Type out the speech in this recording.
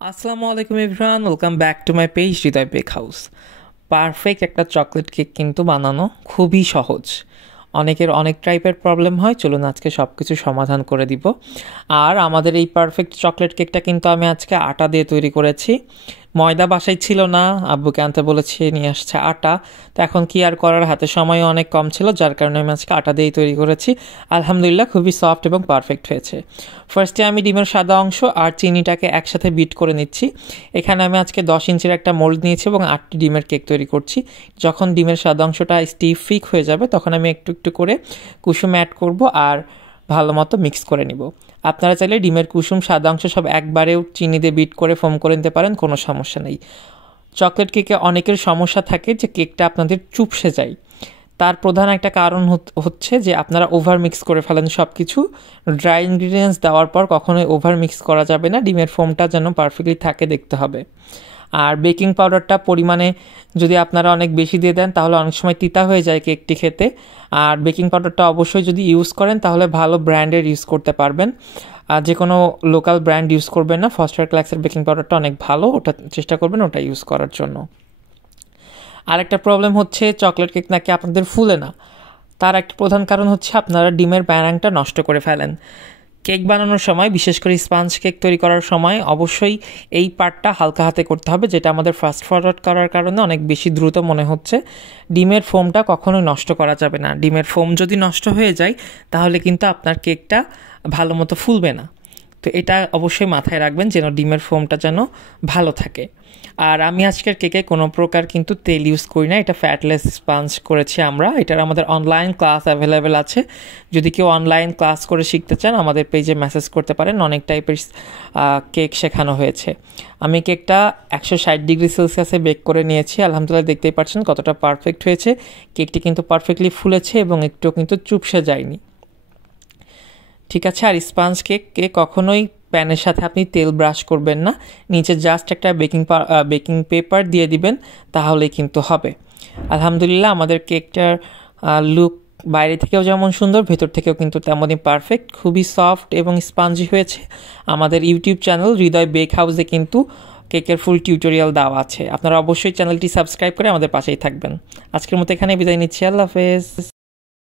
আসসালামু আলাইকুম everyone, welcome back to my page Hriday bake house. Perfect একটা চকলেট কেক কিন্তু বানানো খুবই সহজ। অনেকের অনেক টাইপের প্রবলেম হয়, চলুন আজকে সব কিছু সমাধান করে দিব। আর আমাদের এই পারফেক্ট চকলেট কেকটা কিন্তু আমি আজকে আটা দিয়ে তৈরি করেছি। ময়দা বাসায় ছিল না, আব্বুকে আনতে বলেছি, নিয়ে আসছে আটা। তো এখন কি আর করার, হাতে সময় অনেক কম ছিল, যার কারণে আমি আজকে আটা দিয়েই তৈরি করেছি। আলহামদুলিল্লাহ খুবই সফট এবং পারফেক্ট হয়েছে। ফার্স্টে আমি ডিমের সাদা অংশ আর চিনিটাকে একসাথে বিট করে নিচ্ছি। এখানে আমি আজকে 10 ইঞ্চির একটা মোল্ড নিয়েছি এবং 8টি ডিমের কেক তৈরি করছি। যখন ডিমের সাদা অংশটা স্টিফ ফিক হয়ে যাবে তখন আমি একটু একটু করে কুসুম অ্যাড করব আর ভালো মতো মিক্স করে নিব। আপনারা চাইলে ডিমের কুসুম সাদা অংশ সব একবারেও চিনি দিয়ে বিট করে ফোম করে নিতে পারেন, কোনো সমস্যা নেই। চকলেট কেকে অনেকের সমস্যা থাকে যে কেকটা আপনাদের চুপসে যায়। তার প্রধান একটা কারণ হচ্ছে যে আপনারা ওভার মিক্স করে ফেলেন সব কিছু। ড্রাই ইনগ্রিডিয়েন্টস দেওয়ার পর কখনোই ওভার মিক্স করা যাবে না, ডিমের ফোমটা যেন পারফেক্টলি থাকে দেখতে হবে। আর বেকিং পাউডারটা পরিমাণে যদি আপনারা অনেক বেশি দিয়ে দেন তাহলে অনেক সময় তিতা হয়ে যায় কেকটি খেতে। আর বেকিং পাউডারটা অবশ্যই যদি ইউজ করেন তাহলে ভালো ব্র্যান্ডের ইউজ করতে পারবেন। আর যে কোনো লোকাল ব্র্যান্ড ইউজ করবেন না, ফস্টার ক্লাক্সের বেকিং পাউডারটা অনেক ভালো, ওটা চেষ্টা করবেন ওটা ইউজ করার জন্য। আরেকটা প্রবলেম হচ্ছে চকলেট কেক নাকি আপনাদের ফুলে না। তার একটা প্রধান কারণ হচ্ছে আপনারা ডিমের ব্যানাংটা নষ্ট করে ফেলেন। কেক বানানোর সময়, বিশেষ করে স্পঞ্জ কেক তৈরি করার সময় অবশ্যই এই পার্টটা হালকা হাতে করতে হবে, যেটা আমাদের ফাস্ট ফরওয়ার্ড করার কারণে অনেক বেশি দ্রুত মনে হচ্ছে। ডিমের ফোমটা কখনোই নষ্ট করা যাবে না। ডিমের ফোম যদি নষ্ট হয়ে যায় তাহলে কিন্তু আপনার কেকটা ভালো মতো ফুলবে না। তো এটা অবশ্যই মাথায় রাখবেন যেন ডিমের ফোমটা যেন ভালো থাকে। আর আমি আজকের কেকে কোনো প্রকার কিন্তু তেল ইউজ করি না, এটা ফ্যাটলেস স্পঞ্জ করেছি আমরা। এটার আমাদের অনলাইন ক্লাস অ্যাভেলেবেল আছে, যদি কেউ অনলাইন ক্লাস করে শিখতে চান আমাদের পেজে মেসেজ করতে পারেন, অনেক টাইপের কেক শেখানো হয়েছে। আমি কেকটা 160 ডিগ্রি সেলসিয়াসে বেক করে নিয়েছি। আলহামদুলিল্লাহ দেখতেই পাচ্ছেন কতটা পারফেক্ট হয়েছে। কেকটি কিন্তু পারফেক্টলি ফুলেছে এবং একটু কিন্তু চুপসে যায়নি। ঠিক আছে। আর স্পঞ্জ কেককে কখনোই প্যানের সাথে আপনি তেল ব্রাশ করবেন না, নিচে জাস্ট একটা বেকিং পেপার দিয়ে দিবেন, তাহলেই কিন্তু হবে। আলহামদুলিল্লাহ আমাদের কেকটার লুক বাইরে থেকেও যেমন সুন্দর, ভেতর থেকেও কিন্তু তেমনই পারফেক্ট, খুবই সফট এবং স্পঞ্জি হয়েছে। আমাদের ইউটিউব চ্যানেল হৃদয় বেক হাউসে কিন্তু কেকের ফুল টিউটোরিয়াল দেওয়া আছে, আপনারা অবশ্যই চ্যানেলটি সাবস্ক্রাইব করে আমাদের পাশেই থাকবেন। আজকের মতো এখানে বিদায় নিচ্ছি, আল্লাহ হাফেজ।